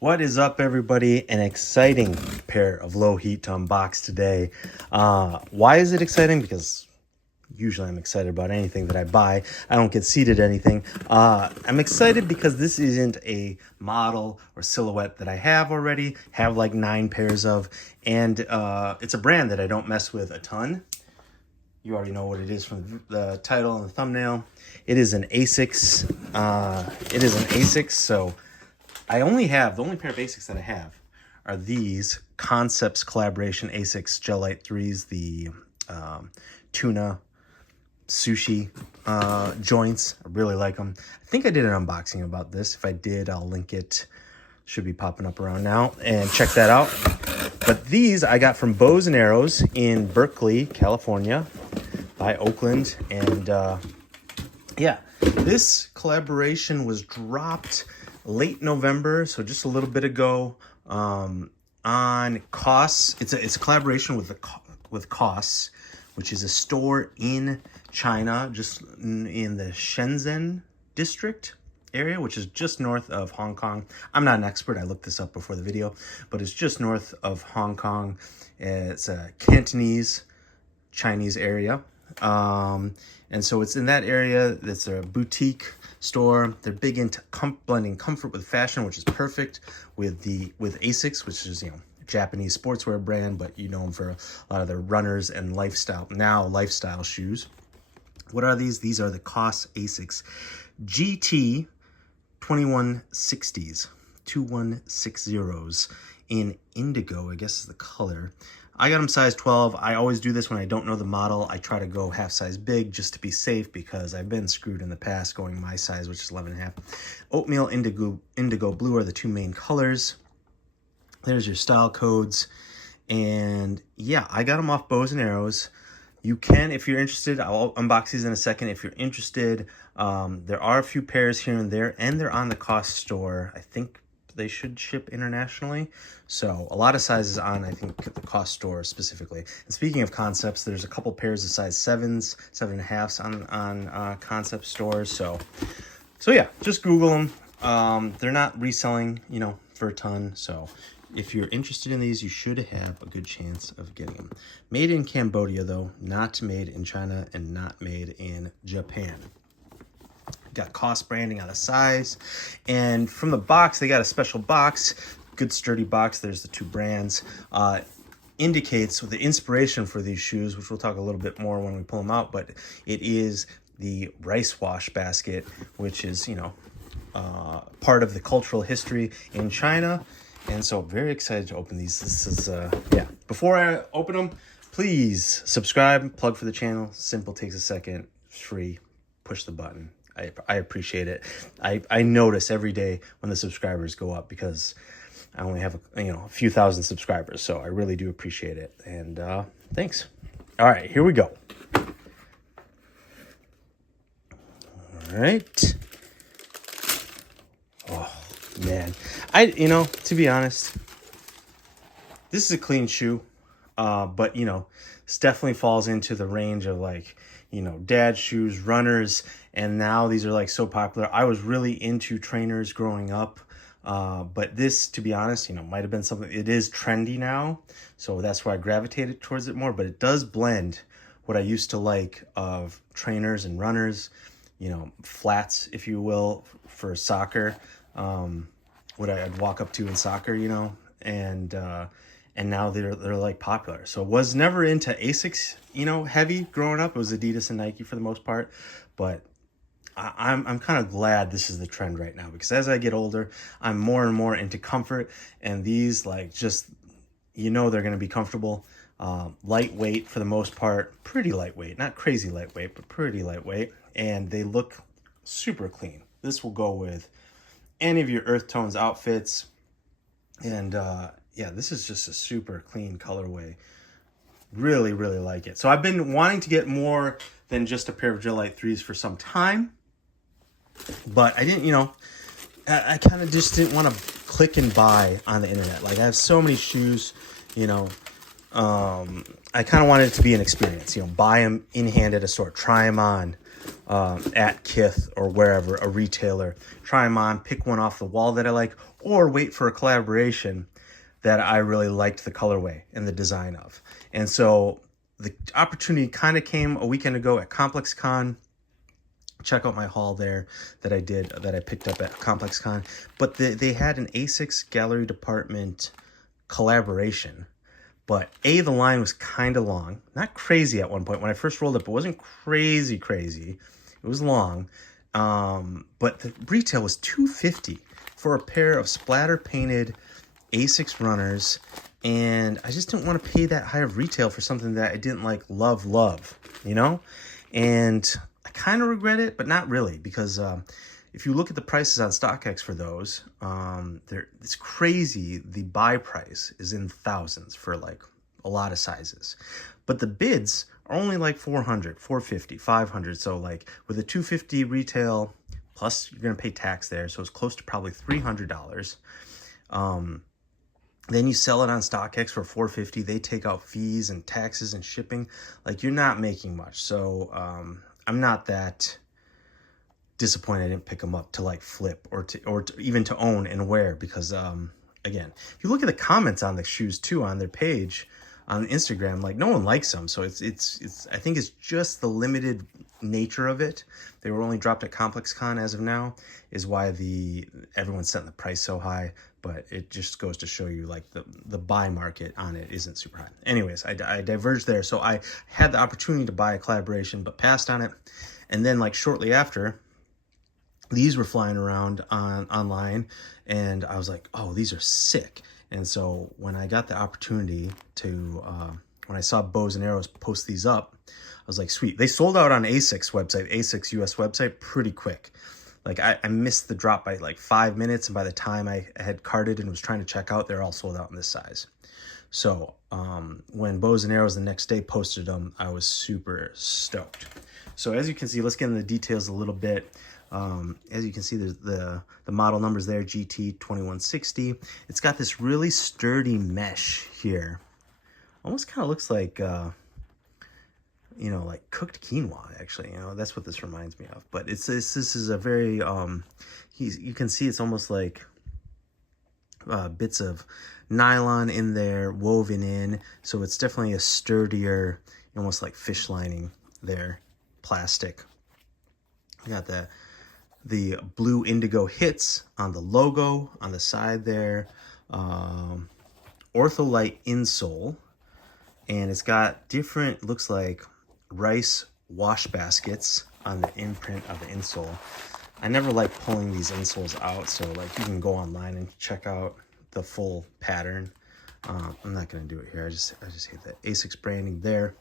What is up, everybody? An exciting pair of Lowheat to unbox today. Why is it exciting? Because usually I'm excited about anything that I buy. I don't get seated anything. I'm excited because this isn't a model or silhouette that I have already, have like 9 pairs of, and it's a brand that I don't mess with a ton. You already know what it is from the title and the thumbnail. It is an Asics. So the only pair of Asics that I have are these Concepts Collaboration Asics GEL-LYTE IIIs, the tuna sushi joints. I really like them. I think I did an unboxing about this. If I did, I'll link it. Should be popping up around now, and check that out. But these I got from Bows and Arrows in Berkeley, California, by Oakland, and yeah, this collaboration was dropped late November, so just a little bit ago, on Costs. It's a collaboration with Costs, which is a store in China, just in the Shenzhen district area, which is just north of Hong Kong. I'm not an expert. I looked this up before the video, but it's just north of Hong Kong. It's a Cantonese Chinese area. And so it's in that area. It's a boutique store. They're big into blending comfort with fashion, which is perfect with Asics, which is, you know, Japanese sportswear brand, but you know them for a lot of their runners and lifestyle shoes. What are these? These are the Cost Asics GT-2160s, 2160s in indigo, I guess is the color. I got them size 12. I always do this when I don't know the model. I try to go half size big just to be safe, because I've been screwed in the past going my size, which is 11.5. Oatmeal, indigo blue are the two main colors. There's your style codes. And yeah, I got them off Bows and Arrows. You can, if you're interested, I'll unbox these in a second. If you're interested, there are a few pairs here and there, and they're on the Cost store. I think they should ship internationally. So a lot of sizes on, I think, the Cost store specifically. And speaking of Concepts, there's a couple pairs of size 7s, 7.5s on Concept stores. So yeah, just Google them. They're not reselling, you know, for a ton. So if you're interested in these, you should have a good chance of getting them. Made in Cambodia, though, not made in China and not made in Japan. Got Cost branding on the size. And from the box, they got a special box, good sturdy box. There's the two brands. Indicates the inspiration for these shoes, which we'll talk a little bit more when we pull them out, but it is the rice wash basket, which is, you know, part of the cultural history in China. And so very excited to open these. This is, yeah. Before I open them, please subscribe, plug for the channel. Simple, takes a second, free, push the button. I appreciate it. I notice every day when the subscribers go up, because I only have a few thousand subscribers, so I really do appreciate it. And thanks. All right, here we go. All right. Oh man, to be honest, this is a clean shoe, but this definitely falls into the range of, like, dad shoes, runners, and now these are like so popular. I was really into trainers growing up, but this, to be honest, might have been something. It is trendy now, so that's why I gravitated towards it more. But it does blend what I used to like of trainers and runners, flats, if you will, for soccer. What I'd walk up to in soccer, and now they're like popular. So was never into Asics, heavy growing up. It was Adidas and Nike for the most part, but I'm kind of glad this is the trend right now, because as I get older, I'm more and more into comfort, and these, like, just, they're going to be comfortable, lightweight for the most part, pretty lightweight, not crazy lightweight, but pretty lightweight, and they look super clean. This will go with any of your earth tones outfits, and yeah, this is just a super clean colorway. Really, really like it. So I've been wanting to get more than just a pair of GEL-LYTE IIIs for some time, but I didn't, I kind of just didn't want to click and buy on the internet. Like, I have so many shoes, I kind of wanted it to be an experience, buy them in hand at a store, try them on, at Kith or wherever, a retailer, try them on, pick one off the wall that I like, or wait for a collaboration that I really liked the colorway and the design of. And so the opportunity kind of came a weekend ago at Complex Con. Check out my haul there that I picked up at Complex Con. But they had an Asics gallery department collaboration. But the line was kind of long. Not crazy at one point. When I first rolled up, it wasn't crazy. It was long. But the retail was $250 for a pair of splatter painted Asics runners. And I just didn't want to pay that high of retail for something that I didn't like love, you know? And I kind of regret it, but not really, because if you look at the prices on StockX for those, it's crazy. The buy price is in thousands for like a lot of sizes, but the bids are only like 400, 450, 500. So like with a 250 retail, plus you're going to pay tax there. So it's close to probably $300. Then you sell it on StockX for 450. They take out fees and taxes and shipping. Like, you're not making much. So I'm not that disappointed I didn't pick them up to like flip or even to own and wear, because again, if you look at the comments on the shoes too on their page on Instagram, like, no one likes them. So it's I think it's just the limited nature of it. They were only dropped at Complex Con as of now, is why everyone's setting the price so high. But it just goes to show you, like, the buy market on it isn't super high. Anyways, I diverged there. So I had the opportunity to buy a collaboration, but passed on it. And then, like, shortly after, these were flying around online, and I was like, oh, these are sick. And so when I got the opportunity to, when I saw Bows and Arrows post these up, I was like, sweet. They sold out on Asics website, Asics US website, pretty quick. Like, I missed the drop by like 5 minutes, and by the time I had carded and was trying to check out, they're all sold out in this size. So when Bows and Arrows the next day posted them, I was super stoked. So as you can see, let's get into the details a little bit. As you can see, there's the model numbers there, GT-2160. It's got this really sturdy mesh here. Almost kind of looks like, you know, like cooked quinoa, actually. You know, that's what this reminds me of. But this is a very, you can see it's almost like bits of nylon in there, woven in. So it's definitely a sturdier, almost like fish lining there, plastic. We got the blue indigo hits on the logo on the side there. Ortholite insole. And it's got different, looks like rice wash baskets on the imprint of the insole. I never like pulling these insoles out, so like you can go online and check out the full pattern. I'm not gonna do it here. I just hate that Asics branding there.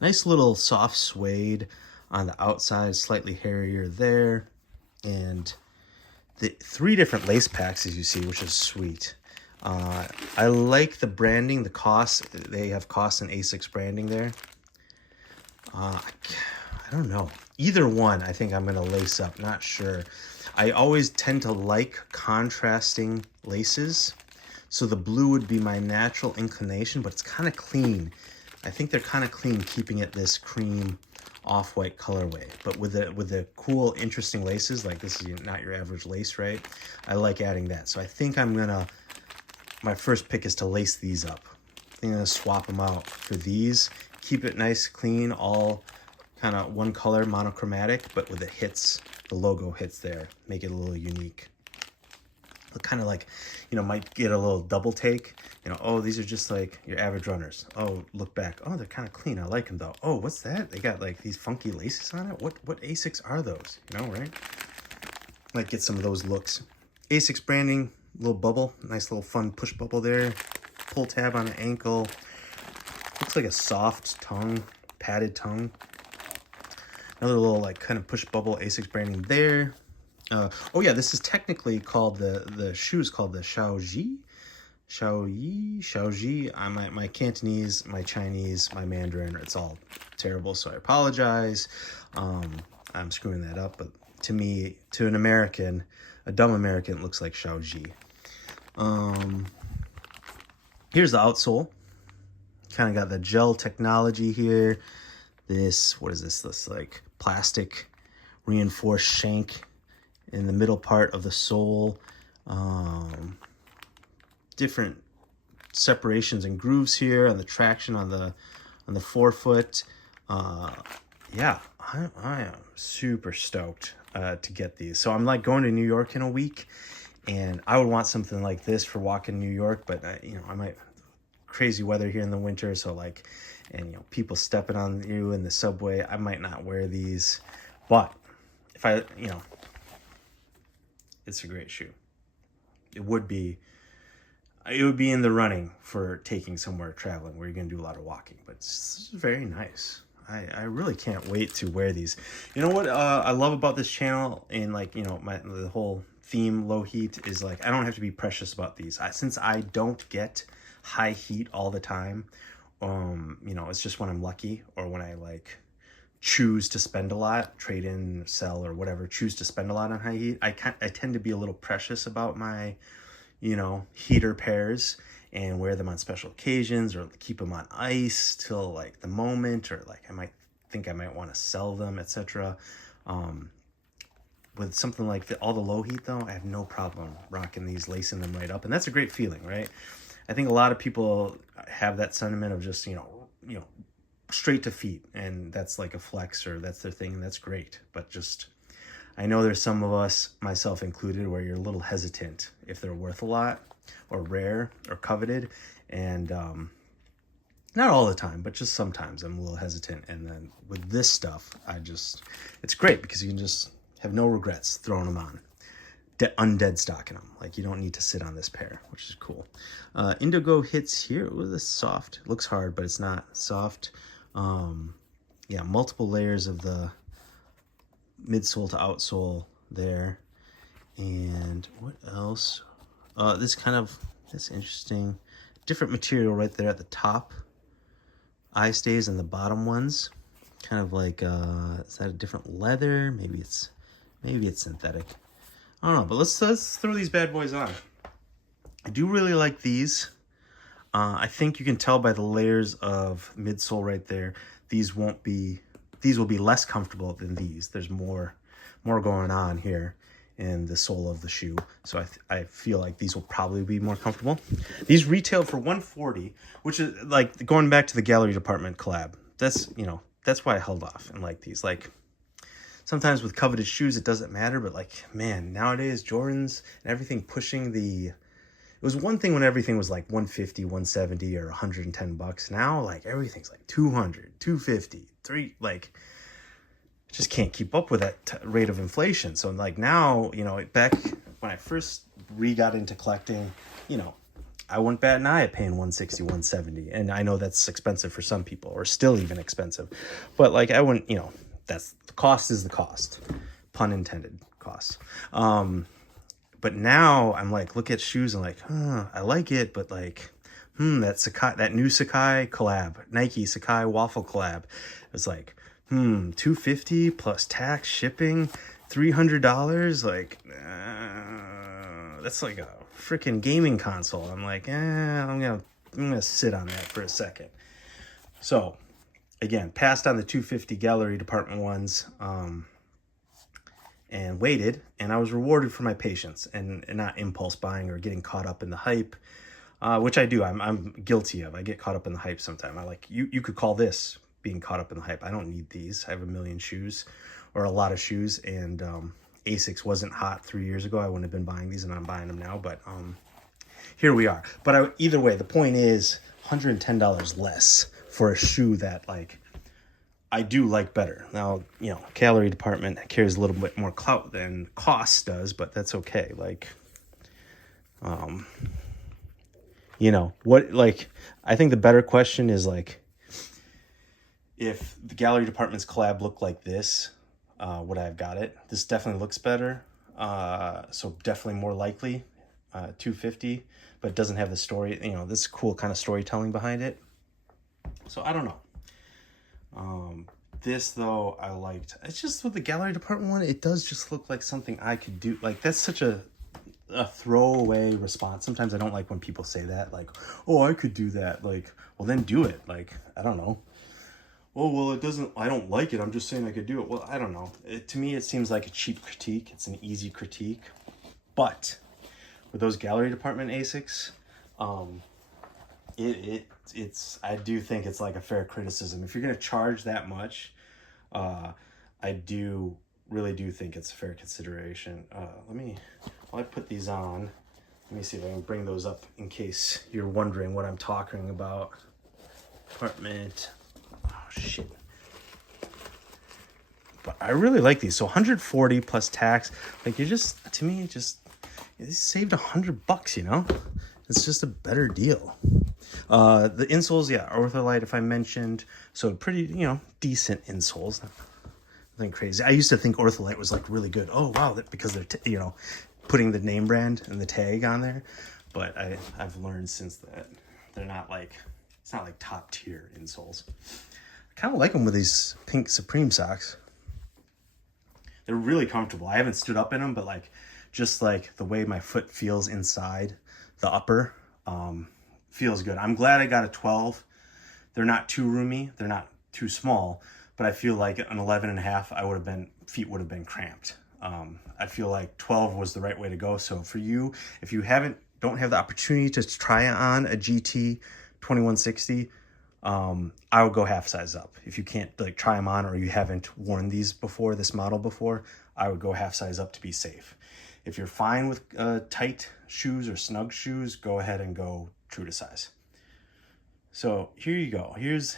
Nice little soft suede on the outside, slightly hairier there, and the 3 different lace packs, as you see, which is sweet. I like the branding, the cost. They have cost and Asics branding there. I don't know. Either one, I think I'm going to lace up. Not sure. I always tend to like contrasting laces. So the blue would be my natural inclination, but it's kind of clean. I think they're kind of clean, keeping it this cream off-white colorway. But with the cool, interesting laces, like this is not your average lace, right? I like adding that. So I think my first pick is to lace these up. I think I'm going to swap them out for these. Keep it nice, clean, all kind of one color, monochromatic, but with the logo hits there. Make it a little unique. Kind of like, you know, might get a little double take. You know, oh, these are just like your average runners. Oh, look back. Oh, they're kind of clean. I like them though. Oh, what's that? They got like these funky laces on it. What Asics are those? You know, right? Might get some of those looks. Asics branding, little bubble, nice little fun push bubble there. Pull tab on the ankle. Looks like a soft tongue, padded tongue. Another little like kind of push bubble Asics branding there. Oh yeah, this is technically called the shoe is called the Shao. My Cantonese, my Chinese, my Mandarin, it's all terrible, so I apologize. I'm screwing that up, but to me, to an American, a dumb American, it looks like Shao. Here's the outsole. Kind of got the gel technology here. This, what is this? This like plastic reinforced shank in the middle part of the sole. Different separations and grooves here on the traction on the forefoot. Yeah, I am super stoked to get these. So I'm like going to New York in a week, and I would want something like this for walking New York, but you know, I might, crazy weather here in the winter, so like, and you know, people stepping on you in the subway, I might not wear these, but if I, you know, it's a great shoe. It would be in the running for taking somewhere traveling where you're going to do a lot of walking, but it's very nice. I really can't wait to wear these. You know what I love about this channel, and like, you know, the whole theme low heat is like, I don't have to be precious about these. Since I don't get high heat all the time, you know, it's just when I'm lucky or when I like choose to spend a lot, trade in, sell, or whatever, choose to spend a lot on high heat. I tend to be a little precious about my, you know, heater pairs, and wear them on special occasions or keep them on ice till like the moment, or like I might want to sell them, etc. With something like all the low heat though, I have no problem rocking these, lacing them right up, and that's a great feeling, right? I think a lot of people have that sentiment of just, you know, straight to feet, and that's like a flex, or that's their thing, and that's great. But just, I know there's some of us, myself included, where you're a little hesitant if they're worth a lot or rare or coveted. And not all the time, but just sometimes I'm a little hesitant. And then with this stuff, it's great because you can just have no regrets throwing them on. Undead stocking them. Like, you don't need to sit on this pair, which is cool. Indigo hits here. Ooh, this is soft. It looks hard, but it's not soft. Yeah, multiple layers of the midsole to outsole there. And what else? That's interesting. Different material right there at the top. Eye stays in the bottom ones. Kind of like, is that a different leather? Maybe it's synthetic. I don't know, but let's throw these bad boys on. I do really like these. I think you can tell by the layers of midsole right there. These will be less comfortable than these. There's more going on here in the sole of the shoe, so I feel like these will probably be more comfortable. These retail for $140, which is like going back to the gallery department collab. That's, you know, that's why I held off and like these. Like, sometimes with coveted shoes it doesn't matter, but like, man, nowadays Jordans and everything pushing the, it was one thing when everything was like 150, 170, or 110 bucks. Now like everything's like 200, 250, 3, like, just can't keep up with that rate of inflation. So like now, you know, back when I first got into collecting, you know, I wouldn't bat an eye at paying 160, 170. And I know that's expensive for some people, or still even expensive, but like, I wouldn't, you know, that's, the cost is the cost, pun intended, cost. But now I'm like, look at shoes and like, I like it, but like, that new Sakai collab, Nike Sakai waffle collab, it's like, $250 plus tax, shipping, $300. Like, that's like a freaking gaming console. I'm like, I'm gonna sit on that for a second. So again, passed on the $250 gallery department ones, and waited, and I was rewarded for my patience and not impulse buying or getting caught up in the hype, which I do. I'm guilty of. I get caught up in the hype sometime. I like, you could call this being caught up in the hype. I don't need these. I have a million shoes, or a lot of shoes, and Asics wasn't hot 3 years ago. I wouldn't have been buying these, and I'm buying them now, but here we are. But either way, the point is $110 less for a shoe that like I do like better. Now, you know, gallery department carries a little bit more clout than cost does, but that's okay. Like, you know, what, like, I think the better question is like, if the gallery department's collab looked like this, would I have got it? This definitely looks better. So definitely more likely, $250, but it doesn't have the story, you know, this cool kind of storytelling behind it. So I don't know. This though, I liked. It's just with the gallery department one, it does just look like something I could do. Like, that's such a throwaway response. Sometimes I don't like when people say that, like, oh, I could do that. Like, well, then do it. Like, I don't know. oh, well, it doesn't, I don't like it. I'm just saying I could do it. Well, I don't know. To me, it seems like a cheap critique. It's an easy critique. But with those gallery department Asics, it's I do think it's like a fair criticism. If you're going to charge that much, I really do think it's a fair consideration. While I put these on, let me see if I can bring those up in case you're wondering what I'm talking about. Department. Oh, shit. But I really like these. So 140 plus tax. Like, you just, to me, you saved $100, you know? It's just a better deal. The insoles, yeah, OrthoLite, if I mentioned. So pretty, you know, decent insoles. Nothing crazy. I used to think OrthoLite was like really good. Oh, wow, because they're, you know, putting the name brand and the tag on there. But I've learned since that they're not like, it's not like top tier insoles. I kind of like them with these pink Supreme socks. They're really comfortable. I haven't stood up in them, but like, just like the way my foot feels inside the upper, feels good. I'm glad I got a 12. They're not too roomy. They're not too small, but I feel like an 11 and a half, feet would have been cramped. I feel like 12 was the right way to go. So for you, if you don't have the opportunity to try on a GT-2160, I would go half size up. If you can't like try them on, or you haven't worn these before, this model before, I would go half size up to be safe. If you're fine with tight shoes or snug shoes, go ahead and go true to size. So here you go. Here's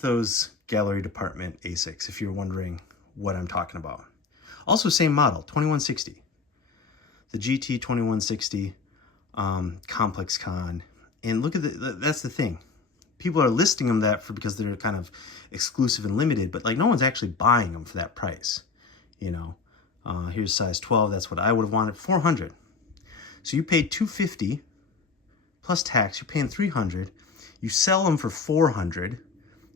those gallery department Asics, if you're wondering what I'm talking about. Also same model, 2160. The GT-2160 Complex Con. And look at that's the thing. People are listing them because they're kind of exclusive and limited, but like no one's actually buying them for that price, you know. Here's size 12. That's what I would have wanted. $400. So you paid $250 plus tax. You're paying $300. You sell them for $400.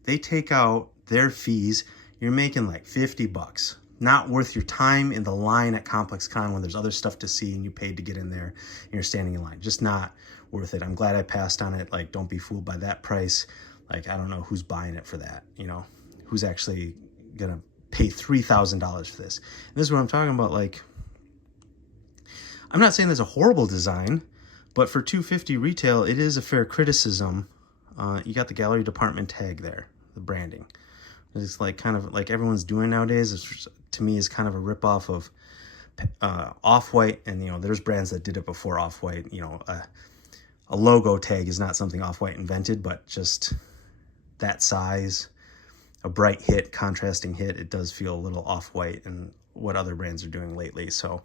They take out their fees. You're making like $50. Not worth your time in the line at Complex Con when there's other stuff to see and you paid to get in there and you're standing in line. Just not worth it. I'm glad I passed on it. Like, don't be fooled by that price. Like, I don't know who's buying it for that, you know, who's actually gonna pay $3,000 for this. And this is what I'm talking about. Like, I'm not saying there's a horrible design, but for $250 retail, it is a fair criticism. You got the gallery department tag there, the branding. It's like kind of like everyone's doing nowadays. It's, to me, is kind of a ripoff of Off-White, and you know, there's brands that did it before Off-White. You know, a logo tag is not something Off-White invented, but just that size, a bright hit, contrasting hit, it does feel a little Off-White and what other brands are doing lately. So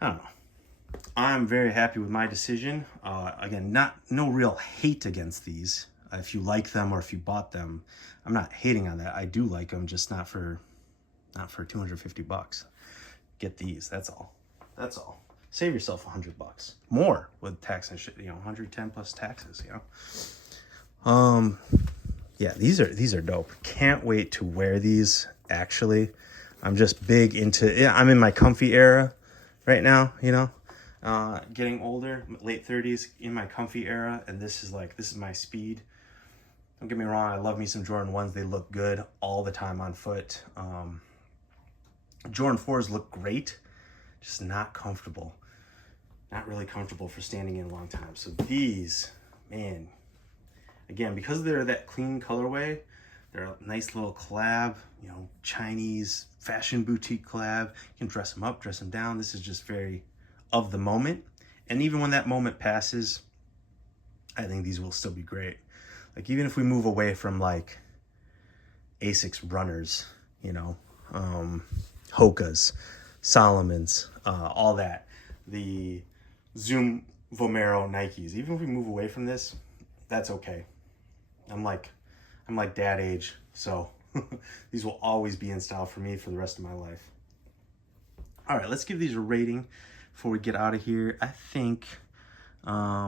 I don't know. I'm very happy with my decision. Again, no real hate against these. If you like them or if you bought them, I'm not hating on that. I do like them, just not for $250. Get these. That's all. That's all. Save yourself $100 more with tax and shit. You know, 110 plus taxes. You know. Yeah, these are dope. Can't wait to wear these. Actually, I'm just big into. Yeah, I'm in my comfy era right now. You know. Getting older, late 30s, in my comfy era, and this is my speed. Don't get me wrong, I love me some Jordan 1s. They look good all the time on foot. Jordan 4s look great, just not comfortable. Not really comfortable for standing in a long time. So these, man, again, because they're that clean colorway, they're a nice little collab, you know, Chinese fashion boutique collab. You can dress them up, dress them down. This is just very of the moment, and even when that moment passes, I think these will still be great. Like, even if we move away from like Asics runners, you know, Hokas, Solomons, all that, the Zoom Vomero Nikes, even if we move away from this, that's okay. I'm like dad age, so these will always be in style for me for the rest of my life. All right, let's give these a rating before we get out of here. I think, let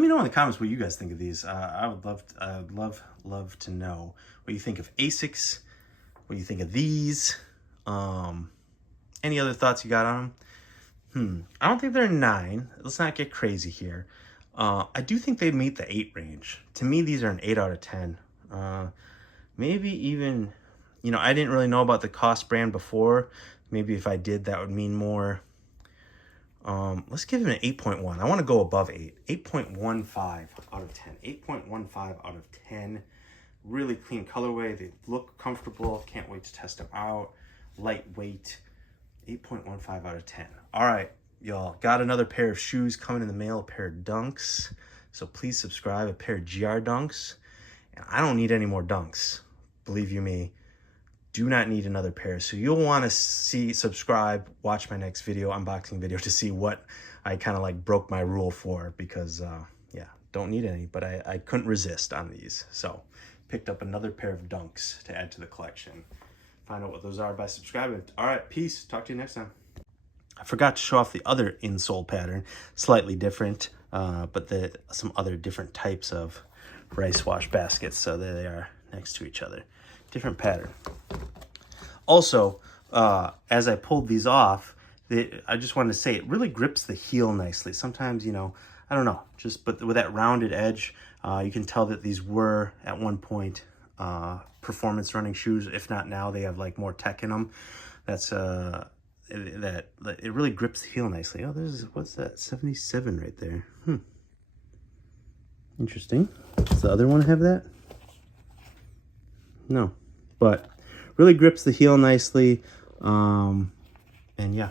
me know in the comments what you guys think of these. I would love to know what you think of Asics, what you think of these. Any other thoughts you got on them? I don't think they're 9. Let's not get crazy here. I do think they meet the 8 range. To me, these are an 8 out of 10. Maybe even, you know, I didn't really know about the Cost brand before. Maybe if I did, that would mean more. Let's give it an 8.1. I want to go above 8. 8.15 out of 10. 8.15 out of 10. Really clean colorway. They look comfortable. Can't wait to test them out. Lightweight. 8.15 out of 10. All right, y'all. Got another pair of shoes coming in the mail. A pair of Dunks. So please subscribe. A pair of GR Dunks. And I don't need any more Dunks. Believe you me. Do not need another pair. So you'll want to subscribe, watch my next video, unboxing video, to see what I kind of like broke my rule for, because yeah, don't need any, but I couldn't resist on these. So picked up another pair of Dunks to add to the collection. Find out what those are by subscribing. All right, peace. Talk to you next time. I forgot to show off the other insole pattern, slightly different, but some other different types of rice wash baskets. So there they are next to each other. Different pattern. Also, as I pulled these off, I just wanted to say it really grips the heel nicely. Sometimes, you know, I don't know, but with that rounded edge, you can tell that these were at one point performance running shoes. If not now, they have like more tech in them. That's it really grips the heel nicely. Oh, what's that? 77 right there. Interesting. Does the other one have that? No, but really grips the heel nicely. And yeah.